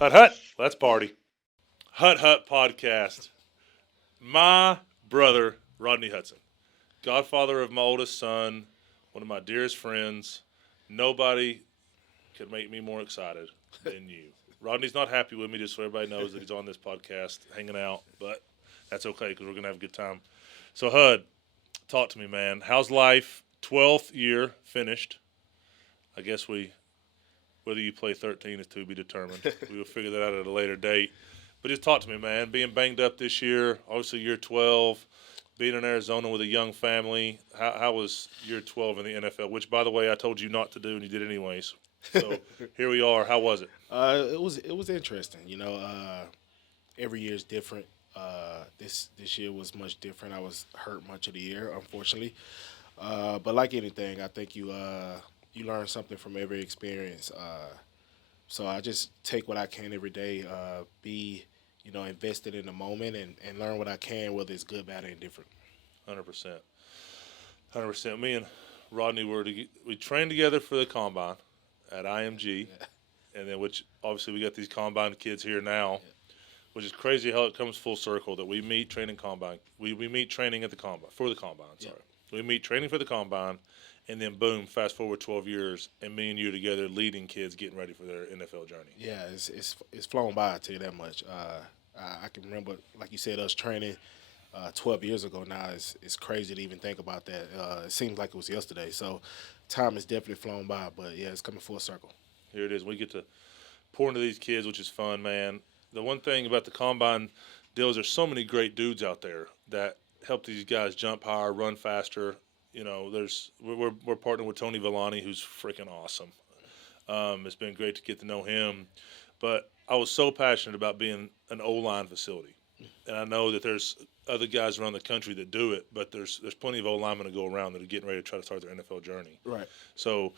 Hut Hut, let's party. Hut Hut podcast. My brother, Rodney Hudson, godfather of my oldest son, one of my dearest friends. Nobody could make me more excited than you. Rodney's not happy with me, just so everybody knows that he's on this podcast hanging out, but that's okay because we're going to have a good time. So, Hud, talk to me, man. How's life? 12th year finished. I guess whether you play 13 is to be determined. We will figure that out at a later date. But just talk to me, man. Being banged up this year, obviously year 12, being in Arizona with a young family. How was year 12 in the NFL? Which, by the way, I told you not to do, and you did anyways. So here we are. How was it? It was interesting. Every year is different. This year was much different. I was hurt much of the year, unfortunately. But like anything, I think you learn something from every experience. So I just take what I can every day, be invested in the moment and learn what I can, whether it's good, bad, or indifferent. 100%. 100%. Me and Rodney we trained together for the combine at IMG, and then which obviously we got these combine kids here now, which is crazy how it comes full circle that we meet training combine. We meet training at the combine for the combine. Sorry, we meet training for the combine, and then boom, fast forward 12 years, and me and you together leading kids getting ready for their NFL journey. Yeah, it's flown by. I tell you that much. I can remember, like you said, us training 12 years ago. Now it's crazy to even think about that. It seems like it was yesterday. So time has definitely flown by. But yeah, it's coming full circle. Here it is. We get to pour into these kids, which is fun, man. The one thing about the combine deal is there's so many great dudes out there that help these guys jump higher, run faster. We're partnered with Tony Villani, who's freaking awesome. It's been great to get to know him. But I was so passionate about being an O-line facility. And I know that there's other guys around the country that do it, but there's plenty of O-linemen to go around that are getting ready to try to start their NFL journey. Right. So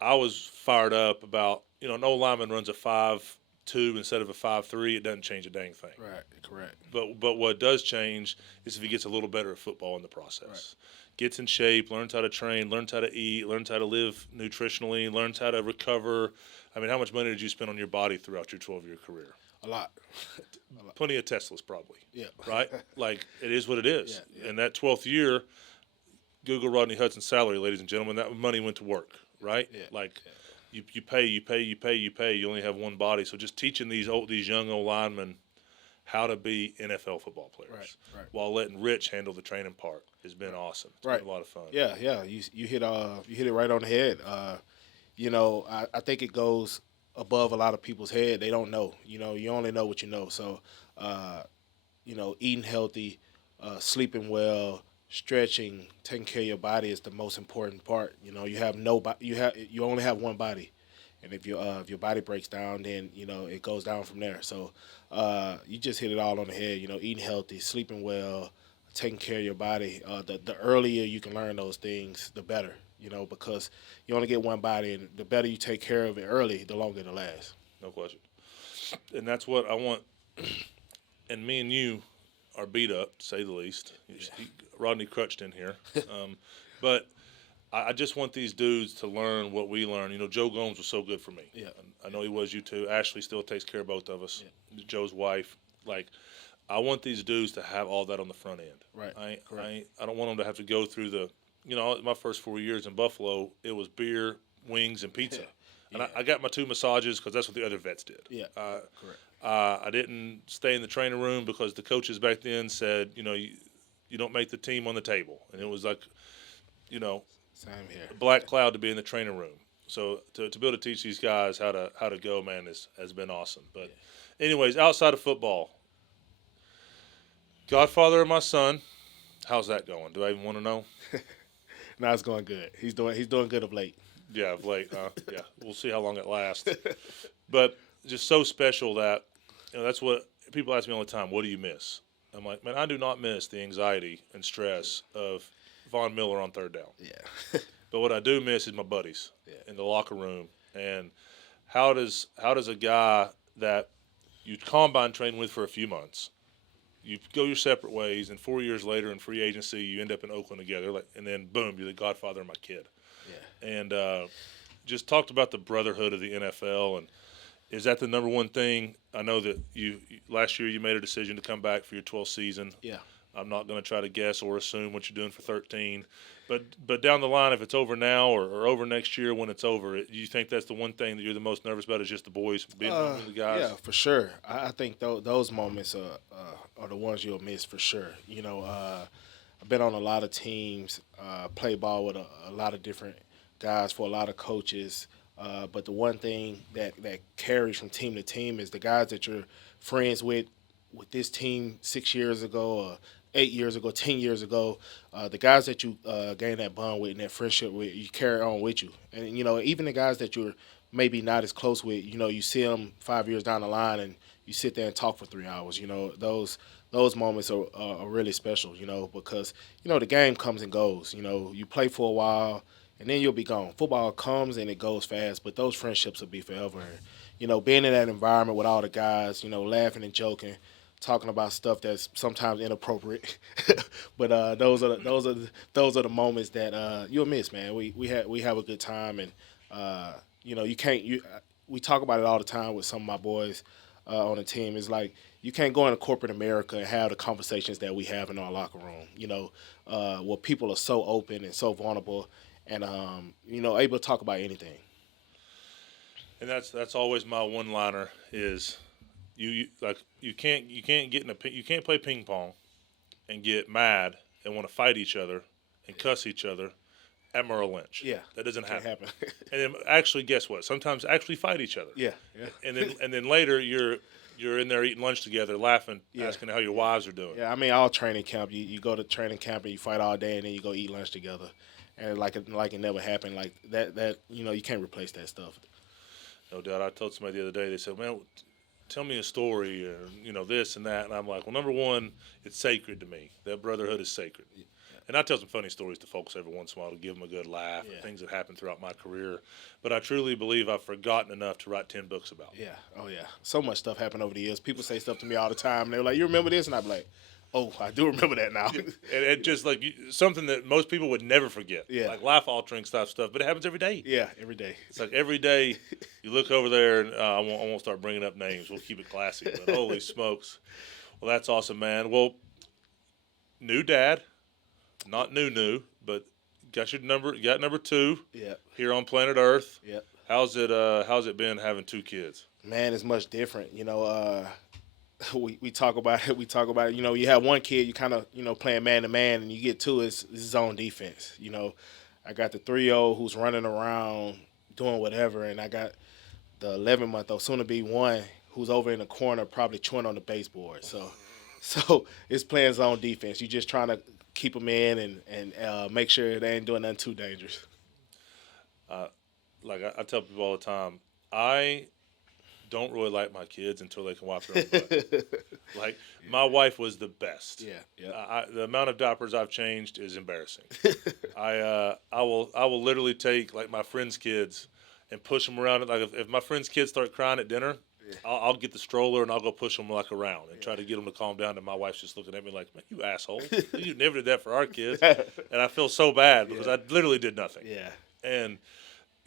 I was fired up about, an O-lineman runs a 5.2 instead of a 5.3. It doesn't change a dang thing. Right. Correct. But what does change is if he gets a little better at football in the process. Right. Gets in shape, learns how to train, learns how to eat, learns how to live nutritionally, learns how to recover. I mean, how much money did you spend on your body throughout your 12-year career? A lot. Plenty of Teslas, probably. Yeah. Right? Like, it is what it is. Yeah. And that 12th year, Google Rodney Hudson's salary, ladies and gentlemen, that money went to work, right? Yeah. Like, you pay. You only have one body. So just teaching these young old linemen how to be NFL football players, Right. while letting Rich handle the training part has been awesome. It's been a lot of fun. Yeah. You hit it right on the head. I think it goes above a lot of people's head. They don't know. You only know what you know. So, eating healthy, sleeping well, stretching, taking care of your body is the most important part. You only have one body. And if your body breaks down, then it goes down from there. So you just hit it all on the head. Eating healthy, sleeping well, taking care of your body. The earlier you can learn those things, the better. Because you only get one body, and the better you take care of it early, the longer it'll last. No question. And that's what I want. And me and you are beat up, to say the least. Rodney crutched in here, but I just want these dudes to learn what we learn. Joe Gomes was so good for me. Yeah. I know he was you too. Ashley still takes care of both of us. Yeah. Joe's wife. I want these dudes to have all that on the front end. Right. I don't want them to have to go through my first 4 years in Buffalo, it was beer, wings, and pizza. And I got my 2 massages because that's what the other vets did. Yeah. Correct. I didn't stay in the training room because the coaches back then said, you don't make the team on the table. And it was like, Same here. a black cloud to be in the training room. So to be able to teach these guys how to go, man, has been awesome. But anyways, outside of football, godfather of my son, how's that going? Do I even want to know? No, it's going good. He's doing good of late. Yeah, of late. Yeah, we'll see how long it lasts. But just so special that that's what people ask me all the time. What do you miss? I'm like, man, I do not miss the anxiety and stress of Von Miller on third down. Yeah. But what I do miss is my buddies in the locker room. And how does a guy that you combine train with for a few months, you go your separate ways, and 4 years later in free agency, you end up in Oakland together, and then boom, you're the godfather of my kid. Yeah. And just talked about the brotherhood of the NFL, and Is that the number one thing? I know that you last year you made a decision to come back for your 12th season. Yeah. I'm not going to try to guess or assume what you're doing for 13, but down the line, if it's over now or over next year when it's over, do you think that's the one thing that you're the most nervous about is just the boys being with the guys? Yeah, for sure. I think those moments are the ones you'll miss for sure. I've been on a lot of teams, play ball with a lot of different guys for a lot of coaches. But the one thing that carries from team to team is the guys that you're friends with this team 6 years ago or 8 years ago, 10 years ago, the guys that you gain that bond with and that friendship with, you carry on with you. And, even the guys that you're maybe not as close with, you see them 5 years down the line and you sit there and talk for 3 hours. Those moments are really special, because, the game comes and goes. You play for a while and then you'll be gone. Football comes and it goes fast, but those friendships will be forever. And, being in that environment with all the guys, laughing and joking, talking about stuff that's sometimes inappropriate, but those are the moments that you'll miss, man. We have a good time, and you can't we talk about it all the time with some of my boys on the team. It's like you can't go into corporate America and have the conversations that we have in our locker room. Where people are so open and so vulnerable, and able to talk about anything. And that's always my one-liner is you can't you can't play ping pong and get mad and want to fight each other and cuss each other at Merrill Lynch. Yeah, that doesn't happen. And then actually, guess what? Sometimes actually fight each other. Yeah. And then later you're in there eating lunch together, laughing, asking how your wives are doing. Yeah, I mean, all training camp, you go to training camp and you fight all day, and then you go eat lunch together, and like it never happened. Like that you can't replace that stuff. No doubt. I told somebody the other day. They said, "Man, tell me a story, or this and that." And I'm like, "Well, number one, it's sacred to me. That brotherhood is sacred." Yeah. And I tell some funny stories to folks every once in a while to give them a good laugh, and things that happened throughout my career. But I truly believe I've forgotten enough to write 10 books about. Yeah. Oh yeah. So much stuff happened over the years. People say stuff to me all the time, and they're like, "You remember this?" And I'm like, "Oh, I do remember that now." And just like something that most people would never forget. Yeah. Like life-altering stuff, but it happens every day. Yeah, every day. It's like every day you look over there, and I won't start bringing up names. We'll keep it classy. But holy smokes. Well, that's awesome, man. Well, new dad, not new, but got number 2 here on planet Earth. Yeah. How's it been having 2 kids? Man, it's much different. We talk about it. You have one kid, you kind of, playing man to man, and you get 2, it's zone defense. I got the 3-year-old who's running around doing whatever, and I got the 11-month-old, soon to be 1, who's over in the corner probably chewing on the baseboard. So it's playing zone defense. You're just trying to keep them in and make sure they ain't doing nothing too dangerous. Like I tell people all the time, I don't really like my kids until they can wipe their own butt. Like my wife was the best. Yeah. The amount of diapers I've changed is embarrassing. I will literally take like my friends' kids and push them around. Like if my friends' kids start crying at dinner, I'll get the stroller and I'll go push them like around and try to get them to calm down. And my wife's just looking at me like, "Man, you asshole! You never did that for our kids." And I feel so bad because I literally did nothing. Yeah. And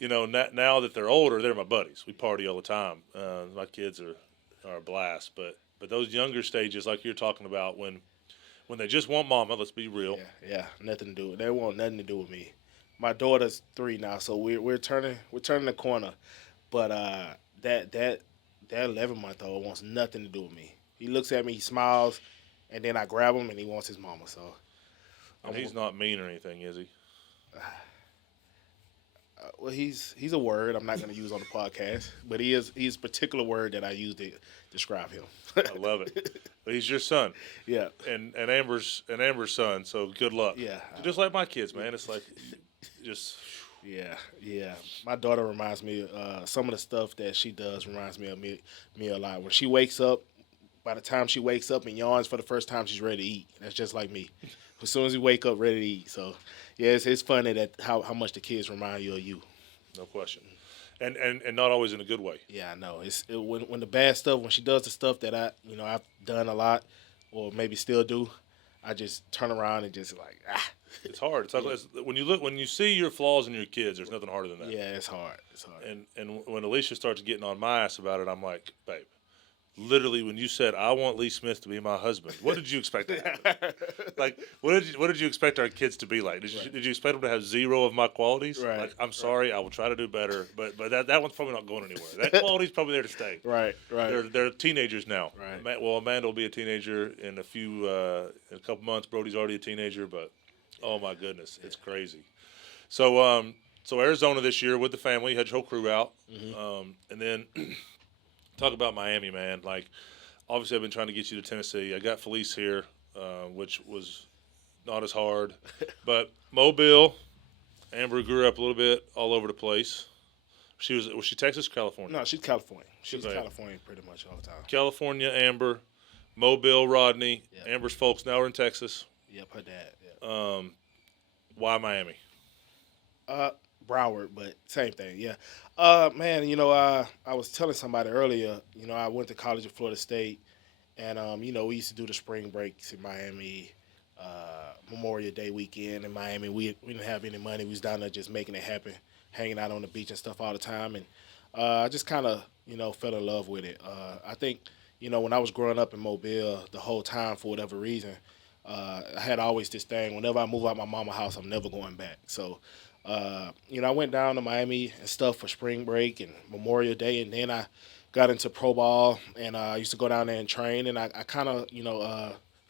now that they're older, they're my buddies. We party all the time. My kids are a blast. But those younger stages, like you're talking about, when they just want mama, let's be real. Yeah, nothing to do. They want nothing to do with me. My daughter's 3 now, so we're turning the corner. But that 11-month-old wants nothing to do with me. He looks at me, he smiles, and then I grab him, and he wants his mama. So, and he's not mean or anything, is he? Well, he's a word I'm not going to use on the podcast, but he's a particular word that I use to describe him. I love it. But he's your son. Yeah. And Amber's son. So good luck. Yeah. Just like my kids, man. It's like just. Yeah. My daughter reminds me. Some of the stuff that she does reminds me of me a lot. When she wakes up, by the time she wakes up and yawns for the first time, she's ready to eat. That's just like me. As soon as you wake up, ready to eat. So, yeah, it's funny that how much the kids remind you of you. No question. And not always in a good way. Yeah, I know. When the bad stuff, when she does the stuff that I've done a lot, or maybe still do, I just turn around and just like It's hard. It's like when you see your flaws in your kids, there's nothing harder than that. Yeah, it's hard. It's hard. And when Alicia starts getting on my ass about it, I'm like, babe, literally when you said I want Lee Smith to be my husband, what did you expect to happen? Like, what did you expect our kids to be like? Did you expect them to have zero of my qualities? Right. Like, I'm sorry, I will try to do better, but that one's probably not going anywhere. That quality's probably there to stay. Right. They're teenagers now. Right. Well, Amanda will be a teenager in in a couple months. Brody's already a teenager, but oh my goodness, it's crazy. So Arizona this year with the family, had your whole crew out, and then talk about Miami, man. Like, obviously, I've been trying to get you to Tennessee. I got Felice here, which was not as hard, but Mobile, Amber grew up a little bit all over the place. Was she Texas, or California? No, she's California. She's Okay. California pretty much all the time. California, Amber, Mobile, Rodney. Yep. Amber's folks now are in Texas. Yep, her dad. Yeah. Why Miami? Broward, but same thing. Yeah. Man, I was telling somebody earlier. I went to college at Florida State, and we used to do the spring breaks in Miami, Memorial Day weekend in Miami. We didn't have any money. We was down there just making it happen, hanging out on the beach and stuff all the time, and I just kind of fell in love with it. I think when I was growing up in Mobile, the whole time for whatever reason, I had always this thing. Whenever I move out my mama's house, I'm never going back. So. I went down to Miami and stuff for spring break and Memorial Day, and then I got into pro ball, and I used to go down there and train, and I kind of,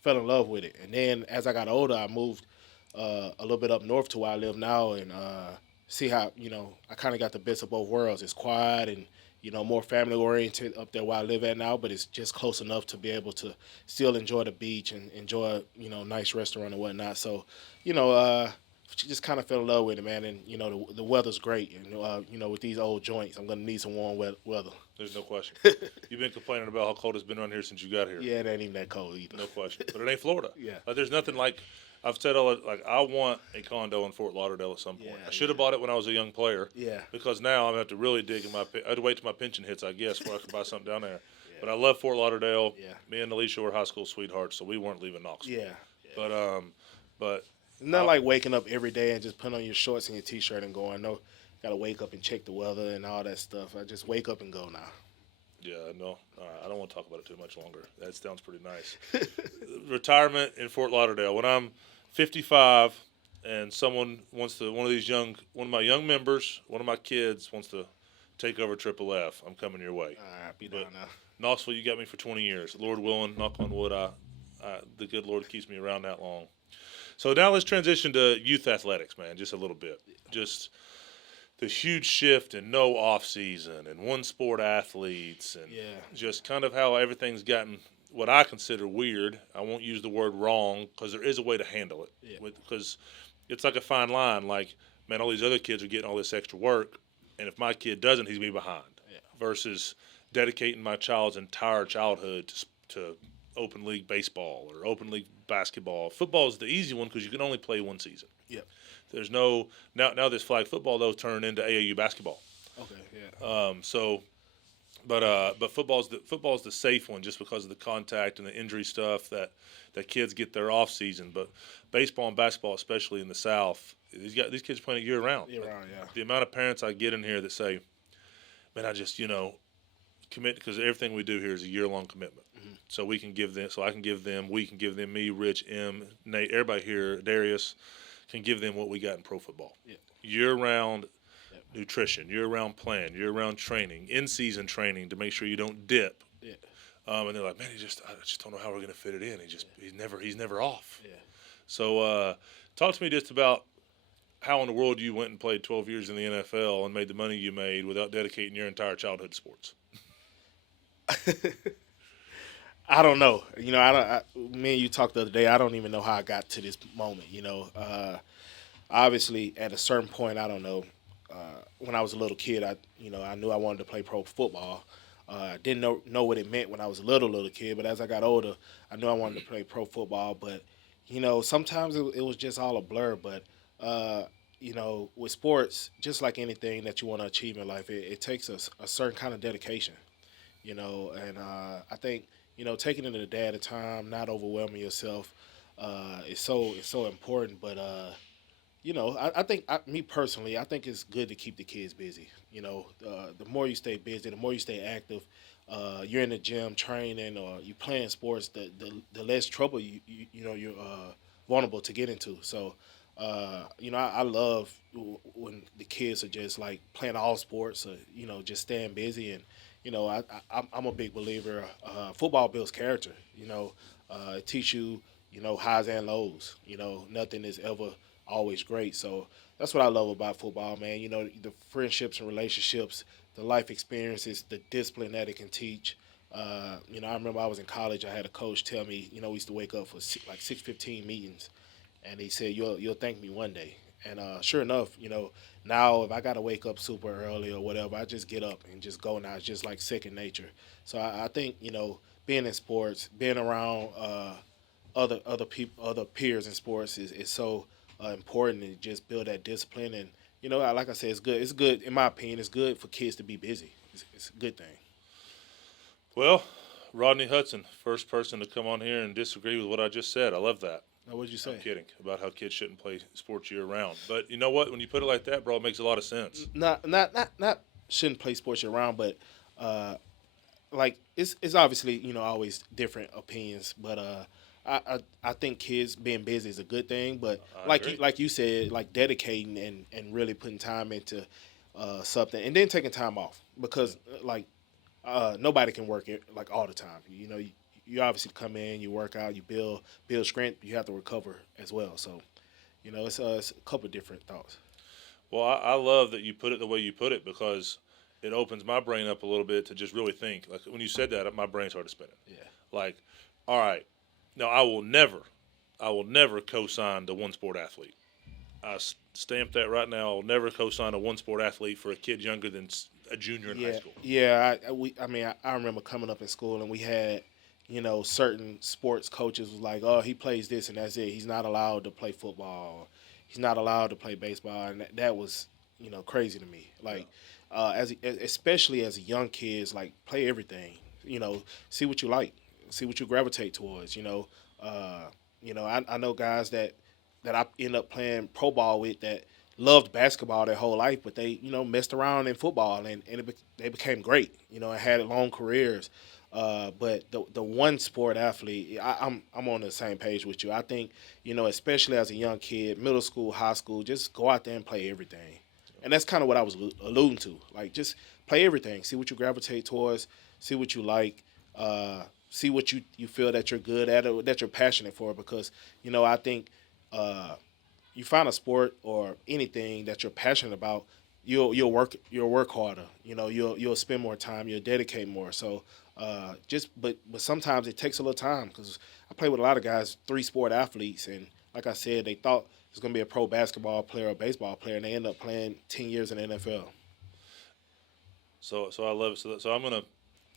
fell in love with it. And then as I got older, I moved a little bit up north to where I live now, and see how, I kind of got the best of both worlds. It's quiet and, more family oriented up there where I live at now, but it's just close enough to be able to still enjoy the beach and enjoy, nice restaurant and whatnot. So, she just kind of fell in love with it, man. And, the weather's great. And, with these old joints, I'm going to need some warm weather. There's no question. You've been complaining about how cold it's been around here since you got here. Yeah, it ain't even that cold either. No question. But it ain't Florida. Yeah. Like, there's nothing like, I've said I want a condo in Fort Lauderdale at some point. Yeah, I should have bought it when I was a young player. Yeah. Because now I'm going to have to really dig in I had to wait till my pension hits, I guess, before I could buy something down there. Yeah. But I love Fort Lauderdale. Yeah. Me and Alicia were high school sweethearts, so we weren't leaving Knoxville. Yeah. But not like waking up every day and just putting on your shorts and your T-shirt and going, no, got to wake up and check the weather and all that stuff. I just wake up and go now. Yeah, no, I don't want to talk about it too much longer. That sounds pretty nice. Retirement in Fort Lauderdale. When I'm 55 and one of my young members, one of my kids wants to take over Triple F, I'm coming your way. All right, be down now. Knoxville, you got me for 20 years. Lord willing, knock on wood, the good Lord keeps me around that long. So now let's transition to youth athletics, man, just a little bit. Just the huge shift in no off season and one sport athletes and just kind of how everything's gotten what I consider weird. I won't use the word wrong because there is a way to handle it. Because it's like a fine line. Like, man, all these other kids are getting all this extra work, and if my kid doesn't, he's going to be behind. Yeah. Versus dedicating my child's entire childhood to open league baseball or open league basketball. Football is the easy one because you can only play one season. Yep. There's no now this flag football though turned into AAU basketball. Okay. Yeah. But football's the safe one just because of the contact and the injury stuff that kids get their off season. But baseball and basketball, especially in the South, these kids playing it year round. Year round, yeah. The amount of parents I get in here that say, "Man, I just commit," because everything we do here is a year-long commitment. Mm-hmm. So we can give them, we can give them, me, Rich, M, Nate, everybody here, Darius, can give them what we got in pro football. Yeah. Year-round nutrition, year-round plan, year-round training, in-season training to make sure you don't dip. Yeah. And they're like, man, I just don't know how we're going to fit it in. He's never off. Yeah. So talk to me just about how in the world you went and played 12 years in the NFL and made the money you made without dedicating your entire childhood to sports. I don't know. Me and you talked the other day. I don't even know how I got to this moment. Obviously, at a certain point, I don't know. When I was a little kid, I knew I wanted to play pro football. I didn't know what it meant when I was a little kid, but as I got older, I knew I wanted to play pro football. But sometimes it was just all a blur. But with sports, just like anything that you want to achieve in life, it takes a certain kind of dedication. And I think taking it a day at a time, not overwhelming yourself. It's so important. But I think me personally, I think it's good to keep the kids busy. The more you stay busy, the more you stay active. You're in the gym training or you playing sports, the less trouble you're vulnerable to get into. So, I love when the kids are just like playing all sports, or just staying busy. And I'm a big believer. Football builds character. It teach you highs and lows. Nothing is ever always great. So that's what I love about football, man. The friendships and relationships, the life experiences, the discipline that it can teach. I remember I was in college. I had a coach tell me, we used to wake up for like 6:15 meetings, and he said, "You'll thank me one day." And sure enough, now if I gotta wake up super early or whatever, I just get up and just go now. It's just like second nature. So I think being in sports, being around other people, other peers in sports is so important to just build that discipline. And like I said, it's good. It's good in my opinion. It's good for kids to be busy. It's a good thing. Well, Rodney Hudson, first person to come on here and disagree with what I just said. I love that. Now, what'd you say? I'm kidding about how kids shouldn't play sports year round. But you know what? When you put it like that, bro, it makes a lot of sense. Not shouldn't play sports year round, but uh, like it's obviously always different opinions, but I think kids being busy is a good thing. But I agree. like you said, like dedicating and really putting time into something, and then taking time off because like nobody can work it like all the time. You obviously come in, you work out, you build strength. You have to recover as well. So it's a couple of different thoughts. Well, I love that you put it the way you put it because it opens my brain up a little bit to just really think. Like when you said that, my brain started spinning. Yeah. Like, all right, now I will never co-sign the one sport athlete. Stamp that right now. I'll never co-sign a one sport athlete for a kid younger than a junior in high Yeah, school. yeah. I remember coming up in school and we had, certain sports coaches was like, oh, he plays this and that's it. He's not allowed to play football. He's not allowed to play baseball, and that was, crazy to me. Like, especially as a young kids, like play everything. See what you like, see what you gravitate towards. I know guys that I end up playing pro ball with that loved basketball their whole life, but they messed around in football and they became great, and had long careers. But the one sport athlete, I'm on the same page with you. I think especially as a young kid, middle school, high school, just go out there and play everything, and that's kind of what I was alluding to. Like just play everything, see what you gravitate towards, see what you like. See what you feel that you're good at or that you're passionate for, because I think uh, you find a sport or anything that you're passionate about, you'll work harder. You'll spend more time. You'll dedicate more. So but sometimes it takes a little time because I play with a lot of guys, three sport athletes, and like I said, they thought it was gonna be a pro basketball player or baseball player, and they end up playing 10 years in the NFL. So I love it. So I'm gonna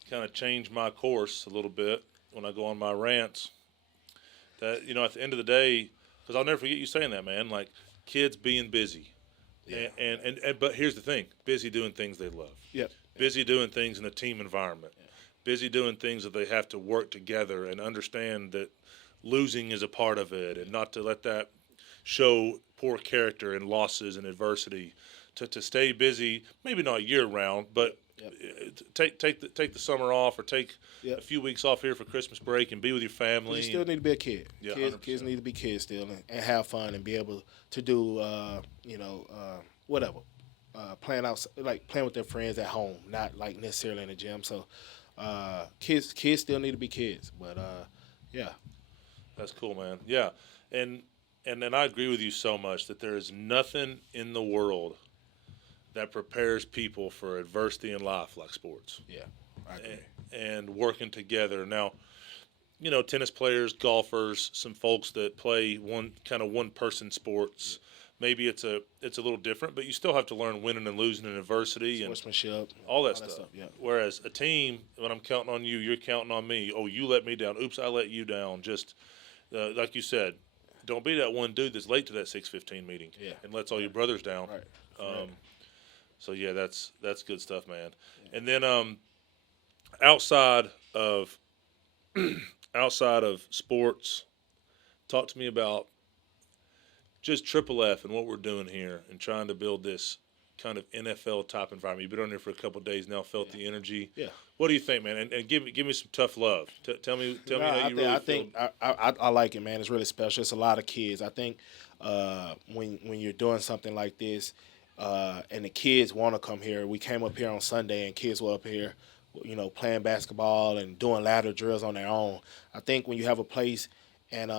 kind of change my course a little bit when I go on my rants. That at the end of the day, because I'll never forget you saying that, man. Like kids being busy, Yeah. and but here's the thing: busy doing things they love, Yep. busy doing things in a team environment, busy doing things that they have to work together and understand that losing is a part of it, and not to let that show poor character and losses and adversity. To stay busy, maybe not year round, but Yep. take the summer off or take a Yep. few weeks off here for Christmas break and be with your 'Cause family. you still need to be a kid. Yeah, Kids 100%. need to be kids still and have fun and be able to do whatever. Playing with their friends at home, not like necessarily in the gym. So kids still need to be kids. But yeah. That's cool, man. Yeah, and then I agree with you so much that there is nothing in the world that prepares people for adversity in life like sports Yeah. I agree. and working together. Now, tennis players, golfers, some folks that play one person sports. Maybe it's a little different, but you still have to learn winning and losing in adversity and Sportsmanship, all that stuff. Yeah. Whereas a team, when I'm counting on you, you're counting on me. Oh, you let me down. Oops, I let you down. Just like you said, don't be that one dude that's late to that 6:15 meeting Yeah. and lets all your brothers down. Right. Um, so yeah, that's good stuff, man. And then outside of outside of sports, Talk to me about just Triple F and what we're doing here and trying to build this kind of NFL type environment. You've been on there for a couple of days now, felt the energy. Yeah. What do you think, man? And give me some tough love. Tell me No, how you really I feel. think I like it, man. It's really special. It's a lot of kids. I think when you're doing something like this, and the kids want to come here. We came up here on Sunday, and kids were up here, playing basketball and doing ladder drills on their own. I think when you have a place and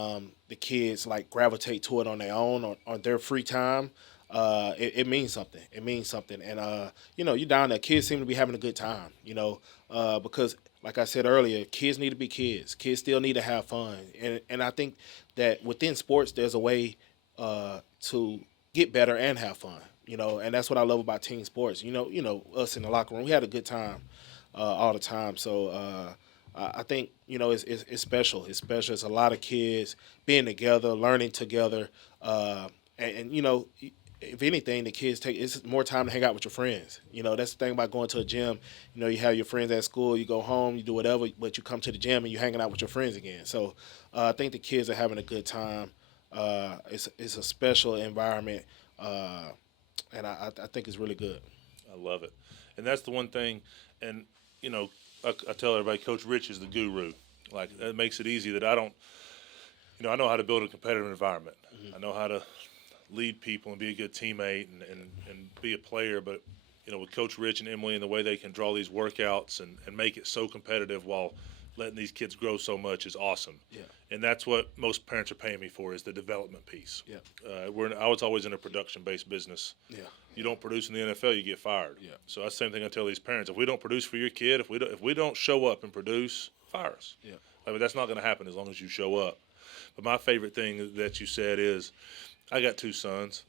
the kids like gravitate to it on their own on their free time, it means something. It means something. And you down there, kids seem to be having a good time. Because like I said earlier, kids need to be kids. Kids still need to have fun. And I think that within sports, there's a way to get better and have fun. And that's what I love about team sports. Us in the locker room, we had a good time all the time. So I think it's special. It's special. It's a lot of kids being together, learning together, and if anything, the kids it's more time to hang out with your friends. That's the thing about going to a gym. You have your friends at school, you go home, you do whatever, but you come to the gym and you're hanging out with your friends again. So I think the kids are having a good time. It's a special environment, and I think it's really good. I love it. And that's the one thing. And, I tell everybody, Coach Rich is the guru. Like, that makes it easy that I don't, I know how to build a competitive environment. I know how to lead people and be a good teammate and be a player. But, with Coach Rich and Emily and the way they can draw these workouts and make it so competitive while letting these kids grow so much is awesome. Yeah. And that's what most parents are paying me for is the development piece. Yeah. I was always in a production-based business. Yeah. You don't produce in the NFL, you get fired. Yeah. So that's the same thing I tell these parents. If we don't produce for your kid, if we don't show up and produce, fire us. Yeah. That's not going to happen as long as you show up. But my favorite thing that you said is, I got two sons.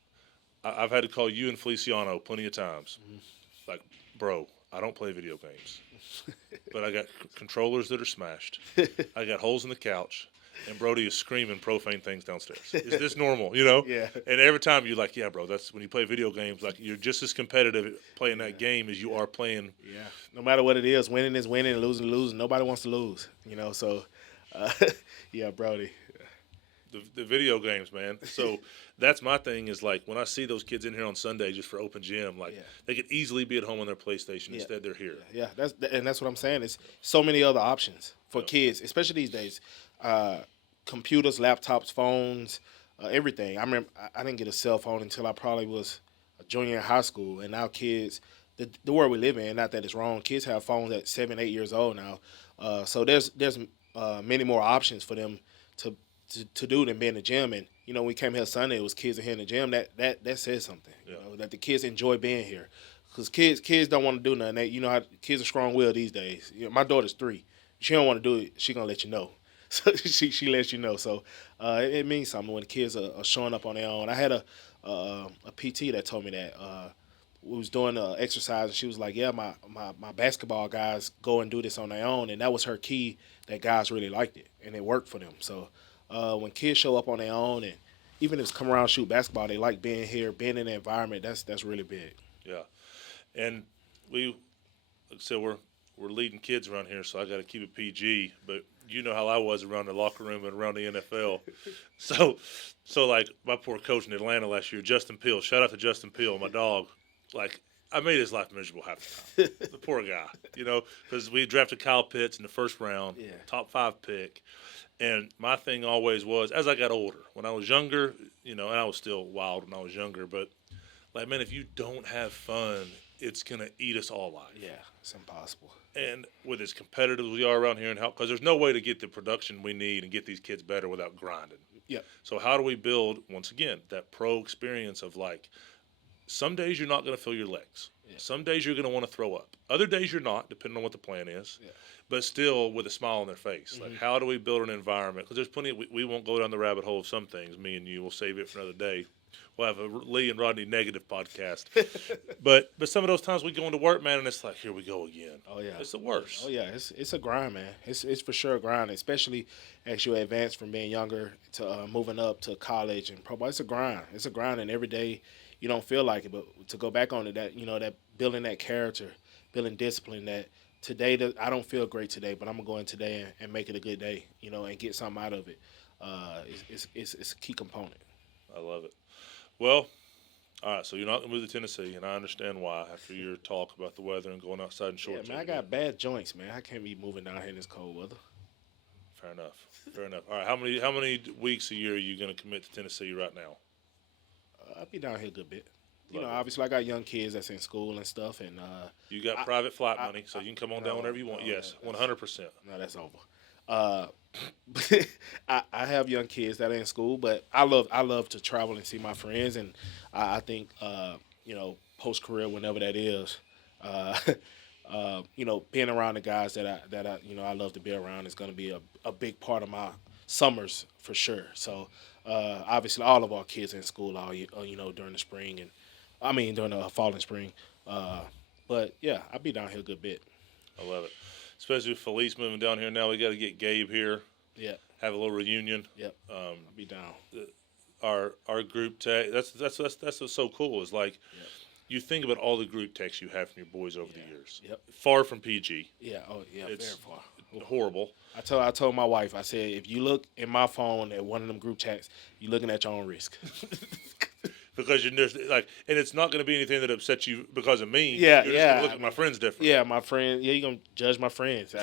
I've had to call you and Feliciano plenty of times. Like, bro, I don't play video games. But I got controllers that are smashed. I got holes in the couch. And Brody is screaming profane things downstairs. Is this normal? Yeah. And every time you're like, yeah, bro, that's when you play video games. Like, you're just as competitive at playing that game as you are playing. Yeah. No matter what it is, winning is winning, losing is losing. Nobody wants to lose. So, yeah, Brody. The video games, man. So that's my thing is, like, when I see those kids in here on Sunday just for open gym, like, they could easily be at home on their PlayStation. Instead, they're here. Yeah, that's what I'm saying. It's so many other options for kids, especially these days. Computers, laptops, phones, everything. I remember I didn't get a cell phone until I probably was a junior in high school, and now kids, the world we live in, not that it's wrong, kids have phones at 7, 8 years old now. So there's many more options for them to do than be in the gym. And when we came here Sunday, it was kids in here in the gym. That says something. That the kids enjoy being here, because kids don't want to do nothing. How kids are strong-willed these days. My daughter's 3. She don't want to do it. She gonna let you know. So she lets you know. So it means something when the kids are showing up on their own. I had a PT that told me that we was doing exercise, and she was like, "Yeah, my basketball guys go and do this on their own," and that was her key. That guys really liked it, and it worked for them. So when kids show up on their own, and even if it's come around shoot basketball, they like being here, being in the environment. That's really big. Yeah, and like I said, we're leading kids around here, so I got to keep it PG. But you know how I was around the locker room and around the NFL. so like my poor coach in Atlanta last year, Justin Peel. Shout out to Justin Peel, my dog. Like, I made his life miserable half the time. The poor guy, because we drafted Kyle Pitts in the first round, top 5 pick. And my thing always was, as I got older, when I was younger, and I was still wild when I was younger, but, like, man, if you don't have fun, it's going to eat us all alive. Yeah, it's impossible. And with as competitive as we are around here, and because there's no way to get the production we need and get these kids better without grinding. Yeah. So how do we build, once again, that pro experience of, like, some days you're not going to feel your legs. Yeah. Some days you're going to want to throw up. Other days you're not, depending on what the plan is. Yeah. But still with a smile on their face. Mm-hmm. Like, how do we build an environment? Because there's plenty we won't go down the rabbit hole of some things, me and you. We'll save it for another day. We'll have a Lee and Rodney negative podcast. but some of those times we go into work, man, and it's like, here we go again. Oh, yeah. It's the worst. Oh, yeah. It's a grind, man. It's for sure a grind, especially as you advance from being younger to moving up to college and pro ball. It's a grind. It's a grind, and every day you don't feel like it. But to go back on it, that building that character, building discipline, that today I don't feel great today, but I'm going to go in today and make it a good day, and get something out of it. it's a key component. I love it. Well, all right, so you're not going to move to Tennessee, and I understand why after your talk about the weather and going outside in Yeah, shorts. man, I every day. got bad joints, man. I can't be moving down here in this cold weather. Fair enough. Fair enough. All right, how many weeks a year are you going to commit to Tennessee right now? I'll be down here a good bit. Love it. Obviously, I got young kids that's in school and stuff, and You got I- private flight I- money, so you can come on no, down whenever you want. no, Yes, that's- 100%. no, that's over. Uh, I have young kids that are in school, but I love to travel and see my friends, and I think post career, whenever that is, uh, being around the guys that I love to be around is going to be a big part of my summers for sure. So obviously, all of our kids are in school during the spring and during the fall and spring. But yeah, I'll be down here a good bit. I love it. Especially with Felice moving down here now. We got to get Gabe here, Yeah, have a little reunion. yep. I'll be down. Our group text. That's what's so cool is like Yep. you think about all the group texts you have from your boys over Yeah. the years. Yep. Far from PG. Yeah. Oh yeah. It's very far. horrible. I told my wife. I said, if you look in my phone at one of them group chats, you're looking at your own risk. Because you're just like, and it's not going to be anything that upsets you because of me. Yeah, You're yeah, just gonna look at my friends different. Yeah, my friend. Yeah, you're gonna judge my friends.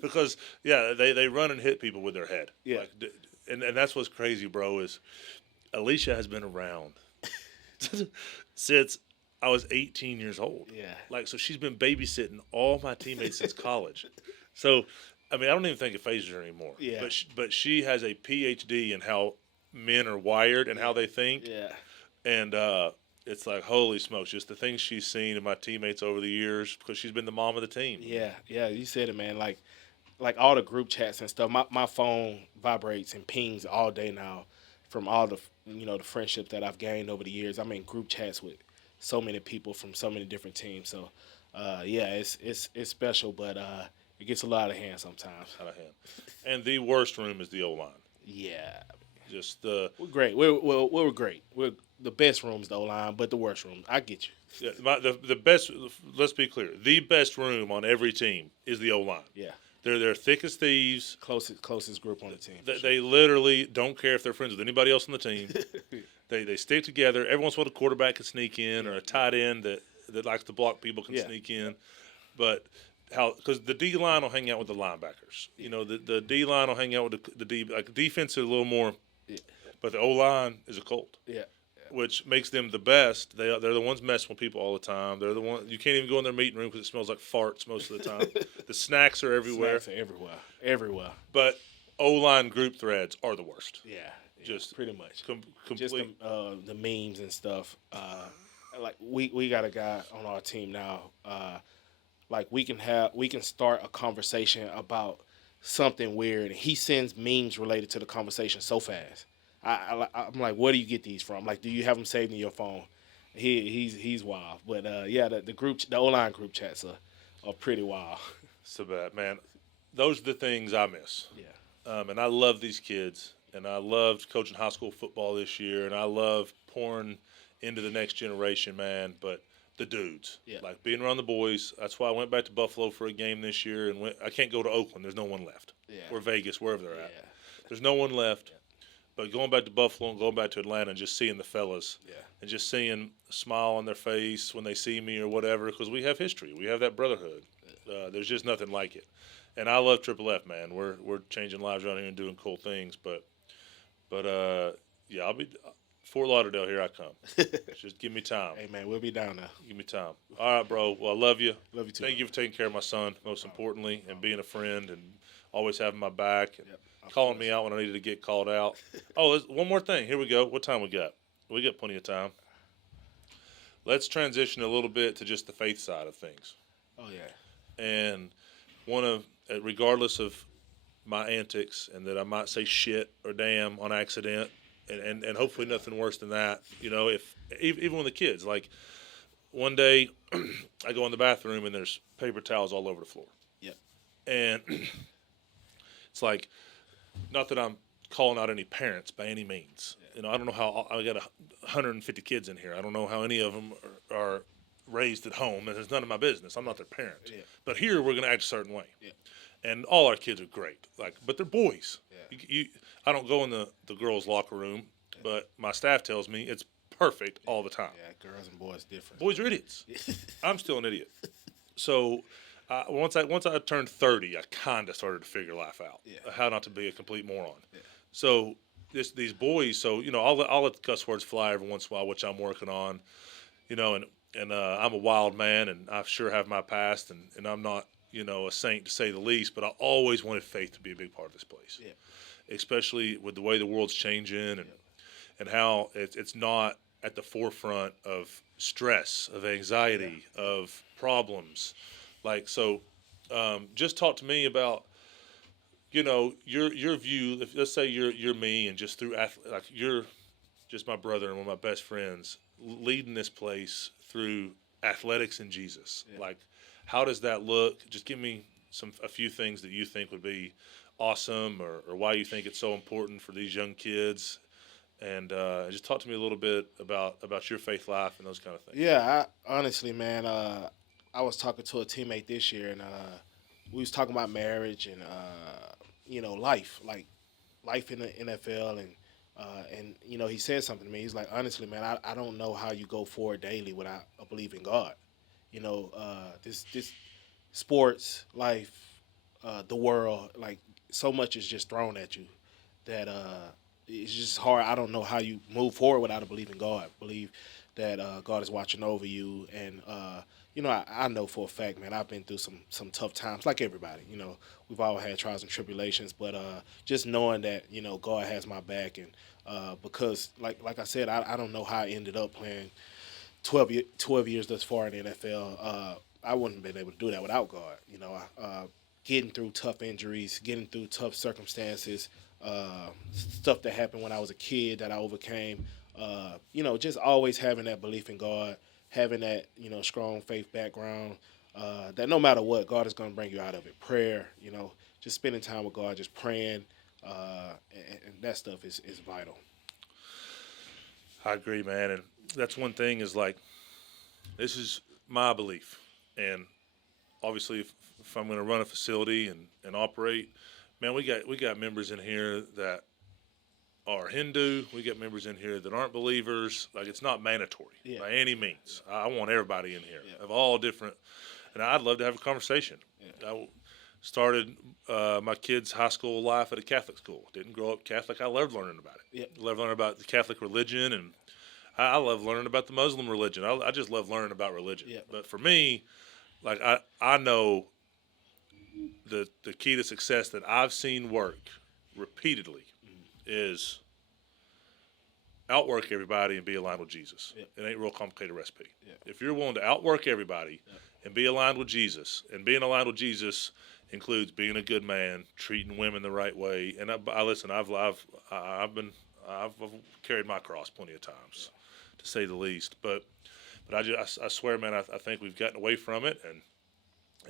Because they run and hit people with their head. Yeah. Like, and that's what's crazy, bro. Is Alicia has been around since I was 18 years old. Yeah. Like, so she's been babysitting all my teammates since college. So, I mean, I don't even think it phases her anymore. Yeah. But she has a PhD in how men are wired and how they think. Yeah. And it's like, holy smokes, just the things she's seen in my teammates over the years because she's been the mom of the team. Yeah. Yeah. You said it, man. Like all the group chats and stuff. My phone vibrates and pings all day now, from all the the friendships that I've gained over the years. I'm in group chats with so many people from so many different teams. So, it's special, but it gets a lot out of hand sometimes. Out of hand. And the worst room is the O line. Yeah. Just the We're great. We're great. We're the best room's the O-line, but the worst room. I get you. the best. Let's be clear. The best room on every team is the O line. Yeah. They're thick as thieves. Closest group on the team. They literally don't care if they're friends with anybody else on the team. They stick together. Every once in a while, a quarterback can sneak in, or a tight end that likes to block people can sneak in. But because the D line will hang out with the linebackers. The D line will hang out with the D. Like defense is a little more, but the O line is a cult. Yeah. Which makes them the best. They're the ones messing with people all the time. They're the one you can't even go in their meeting room because it smells like farts most of the time. The snacks are everywhere. Snacks are everywhere. But O-line group threads are the worst. Yeah. Just pretty much. Complete. Just the memes and stuff. Like we got a guy on our team now. Like we can start a conversation about something weird, and he sends memes related to the conversation so fast. I'm like, where do you get these from? Like, do you have them saved in your phone? He's wild, but the O-line group chats are pretty wild. So bad, man. Those are the things I miss. Yeah. And I love these kids, and I loved coaching high school football this year, and I love pouring into the next generation, man. But the dudes, like being around the boys. That's why I went back to Buffalo for a game this year, and I can't go to Oakland. There's no one left. Yeah. Or Vegas, wherever they're at. Yeah. There's no one left. Yeah. But going back to Buffalo and going back to Atlanta and just seeing the fellas and just seeing a smile on their face when they see me or whatever, because we have history. We have that brotherhood. There's just nothing like it. And I love Triple F, man. We're changing lives around here and doing cool things. But I'll be Fort Lauderdale. Here I come. Just give me time. Hey, man, we'll be down there. Give me time. All right, bro. Well, I love you. Love you too. Thank you for taking care of my son, most importantly, and being a friend and always having my back. And calling me out when I needed to get called out. Oh, one more thing. Here we go. What time we got? We got plenty of time. Let's transition a little bit to just the faith side of things. Oh, yeah. And regardless of my antics and that I might say shit or damn on accident, and hopefully nothing worse than that, if even with the kids, like one day I go in the bathroom and there's paper towels all over the floor. Yep. And it's like, not that I'm calling out any parents by any means. I don't know how I got 150 kids in here. I don't know how any of them are raised at home, and it's none of my business. I'm not their parent. Yeah. But here we're going to act a certain way. Yeah. and all our kids are great. Like, but they're boys. Yeah. I don't go in the girls' locker room, but my staff tells me it's perfect all the time. Yeah, girls and boys different. Boys are idiots. I'm still an idiot. So once I turned 30, I kind of started to figure life out, how not to be a complete moron. Yeah. So these boys, so I'll let the cuss words fly every once in a while, which I'm working on, and I'm a wild man, and I sure have my past, and I'm not a saint to say the least, but I always wanted faith to be a big part of this place, especially with the way the world's changing and how it's not at the forefront of stress, of anxiety, of problems. Like, so just talk to me about, your view. If, let's say you're me, and just through like you're just my brother and one of my best friends, leading this place through athletics and Jesus. Yeah. Like, how does that look? Just give me a few things that you think would be awesome, or why you think it's so important for these young kids. And just talk to me a little bit about your faith life and those kind of things. Yeah, honestly, man, I was talking to a teammate this year, and we was talking about marriage and life, like life in the NFL, and he said something to me. He's like, honestly, man, I don't know how you go forward daily without a belief in God. This sports life, the world, like so much is just thrown at you that it's just hard. I don't know how you move forward without a belief in God. Believe that God is watching over you, and I know for a fact, man, I've been through some tough times, like everybody. We've all had trials and tribulations, but just knowing that God has my back, and because like I said, I don't know how I ended up playing 12 years thus far in the NFL. I wouldn't have been able to do that without God. Getting through tough injuries, getting through tough circumstances, stuff that happened when I was a kid that I overcame. Just always having that belief in God, having that strong faith background. That no matter what, God is going to bring you out of it. Prayer, just spending time with God, just praying, and that stuff is vital. I agree, man, and that's one thing is like, this is my belief, and obviously, if I'm going to run a facility and operate, man, we got members in here that are Hindu. We got members in here that aren't believers. Like, it's not mandatory by any means. I want everybody in here of all different, and I'd love to have a conversation. I started my kids' high school life at a Catholic school. Didn't grow up Catholic. I loved learning about it. Loved learning about the Catholic religion, and I love learning about the Muslim religion. I just love learning about religion. But for me, like, I know the key to success that I've seen work repeatedly is outwork everybody and be aligned with Jesus. It ain't a real complicated recipe. If you're willing to outwork everybody and be aligned with Jesus, and being aligned with Jesus includes being a good man, treating women the right way. And I listen. I've carried my cross plenty of times, to say the least. But I swear, man, I think we've gotten away from it,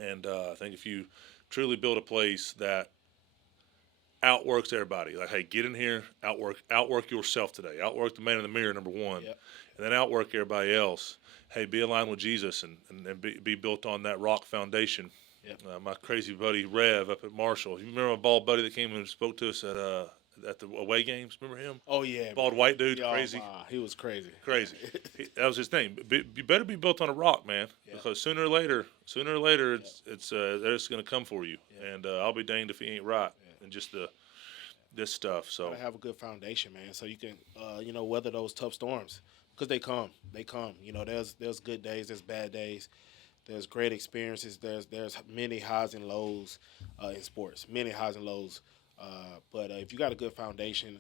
and I think if you truly build a place that outworks everybody, like, hey, get in here, outwork yourself today, outwork the man in the mirror, number one, and then outwork everybody else. Hey, be aligned with Jesus and be built on that rock foundation. My crazy buddy Rev up at Marshall. You remember my bald buddy that came and spoke to us at the away games? Remember him? Oh yeah, bald white dude, crazy. He was crazy. That was his thing. You better be built on a rock, man, because sooner or later, it's going to come for you, and I'll be danged if he ain't right. And just this stuff. So gotta have a good foundation, man, so you can weather those tough storms, because they come. There's good days, there's bad days. There's great experiences. There's many highs and lows in sports, many highs and lows. But if you got a good foundation,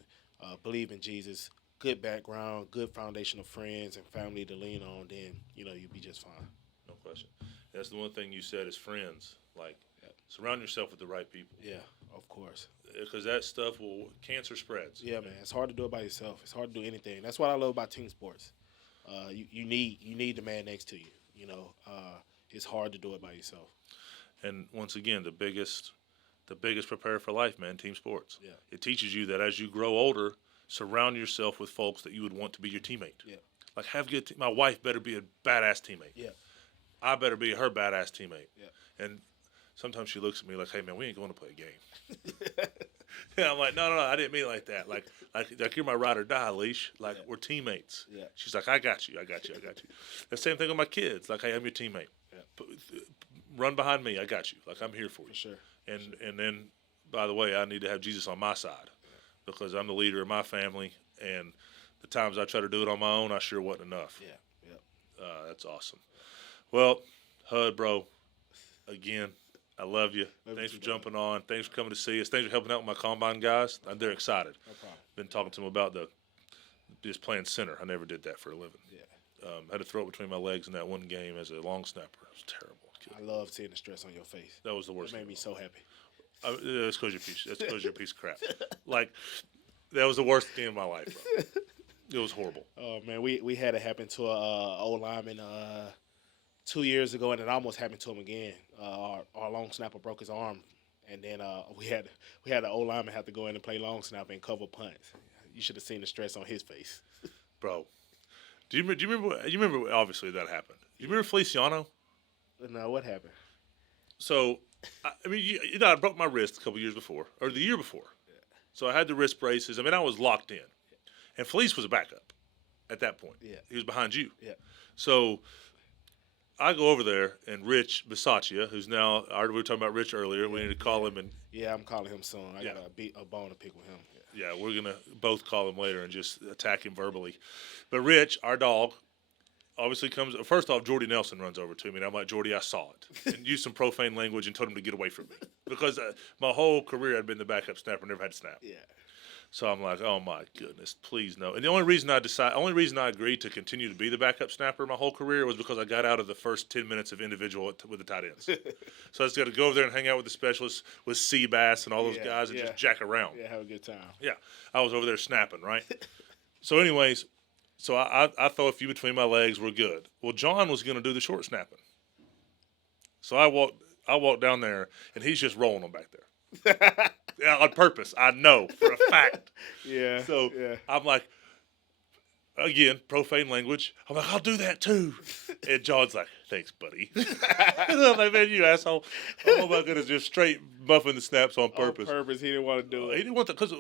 believe in Jesus, good background, good foundation of friends and family to lean on, then you'll be just fine. No question. That's the one thing you said is friends. Like, surround yourself with the right people. Yeah, of course. Because that stuff cancer spreads. Yeah, man. It's hard to do it by yourself. It's hard to do anything. That's what I love about team sports. You need the man next to you. It's hard to do it by yourself. And once again, the biggest prepare for life, man, team sports. Yeah. It teaches you that as you grow older, surround yourself with folks that you would want to be your teammate. Yeah. Like, have good. My wife better be a badass teammate. Yeah. I better be her badass teammate. Yeah. And sometimes she looks at me like, "Hey man, we ain't going to play a game." And I'm like, no, I didn't mean it like that. Like you're my ride or die leash. Like we're teammates. Yeah. She's like, I got you. The same thing with my kids. Like, hey, I'm your teammate. Yeah. Run behind me. I got you. Like I'm here for you. For sure. And then, by the way, I need to have Jesus on my side because I'm the leader of my family. And the times I try to do it on my own, I sure wasn't enough. Yeah. That's awesome. Well, Hud, bro, again, I love you. Thanks for jumping on. Thanks for coming to see us. Thanks for helping out with my combine guys. They're excited. No problem. Been talking to them about just playing center. I never did that for a living. Yeah. Had to throw it between my legs in that one game as a long snapper. It was terrible. I love seeing the stress on your face. That was the worst. It made me so happy. That's because you're a piece of crap. Like, that was the worst game of my life, bro. It was horrible. Oh man, we had it happen to a old lineman 2 years ago, and it almost happened to him again. Our long snapper broke his arm, and then we had the old lineman have to go in and play long snapper and cover punts. You should have seen the stress on his face, bro. Do you remember? You remember? Obviously, that happened. You remember Feliciano? No, what happened? So, I mean, I broke my wrist a couple years before, or the year before. Yeah. So I had the wrist braces. I mean, I was locked in, and Felice was a backup at that point. Yeah, he was behind you. Yeah. So I go over there, and Rich Bisaccia, who's now, we were talking about Rich earlier. We need to call him. And yeah, I'm calling him soon. I got a bone to pick with him. Yeah, we're going to both call him later and just attack him verbally. But Rich, our dog, obviously comes – first off, Jordy Nelson runs over to me, and I'm like, Jordy, I saw it. And used some profane language and told him to get away from me. Because my whole career I'd been the backup snapper, never had to snap. Yeah. So I'm like, oh my goodness, please no. And the only reason I agreed to continue to be the backup snapper my whole career was because I got out of the first 10 minutes of individual with the tight ends. So I just got to go over there and hang out with the specialists, with Seabass and all those guys, and just jack around. Yeah, have a good time. Yeah, I was over there snapping, right? So anyways, I throw a few between my legs, we're good. Well, John was going to do the short snapping. So I walked down there, and he's just rolling them back there. Yeah, on purpose, I know for a fact. Yeah. So I'm like, again, profane language. I'm like, I'll do that too. And John's like, thanks, buddy. And I'm like, man, you asshole. Oh my goodness, just straight muffing the snaps on purpose. On purpose, he didn't want to do it. He didn't want to, because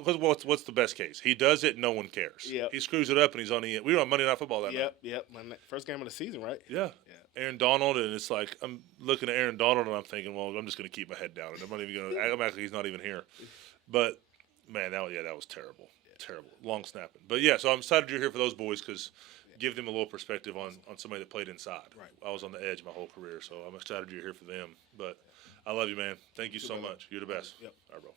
what's the best case? He does it, no one cares. Yep. He screws it up, and he's on the. We were on Monday Night Football that night. Yep. First game of the season, right? Yeah. Aaron Donald, and it's like I'm looking at Aaron Donald, and I'm thinking, well, I'm just going to keep my head down, and I'm not even going to. I'm actually, he's not even here. But man, that was terrible, terrible, long snapping. But yeah, so I'm excited you're here for those boys because give them a little perspective on somebody that played inside. Right. I was on the edge my whole career, so I'm excited you're here for them. But I love you, man. Thank you so much. You're the best. Yep. All right, bro.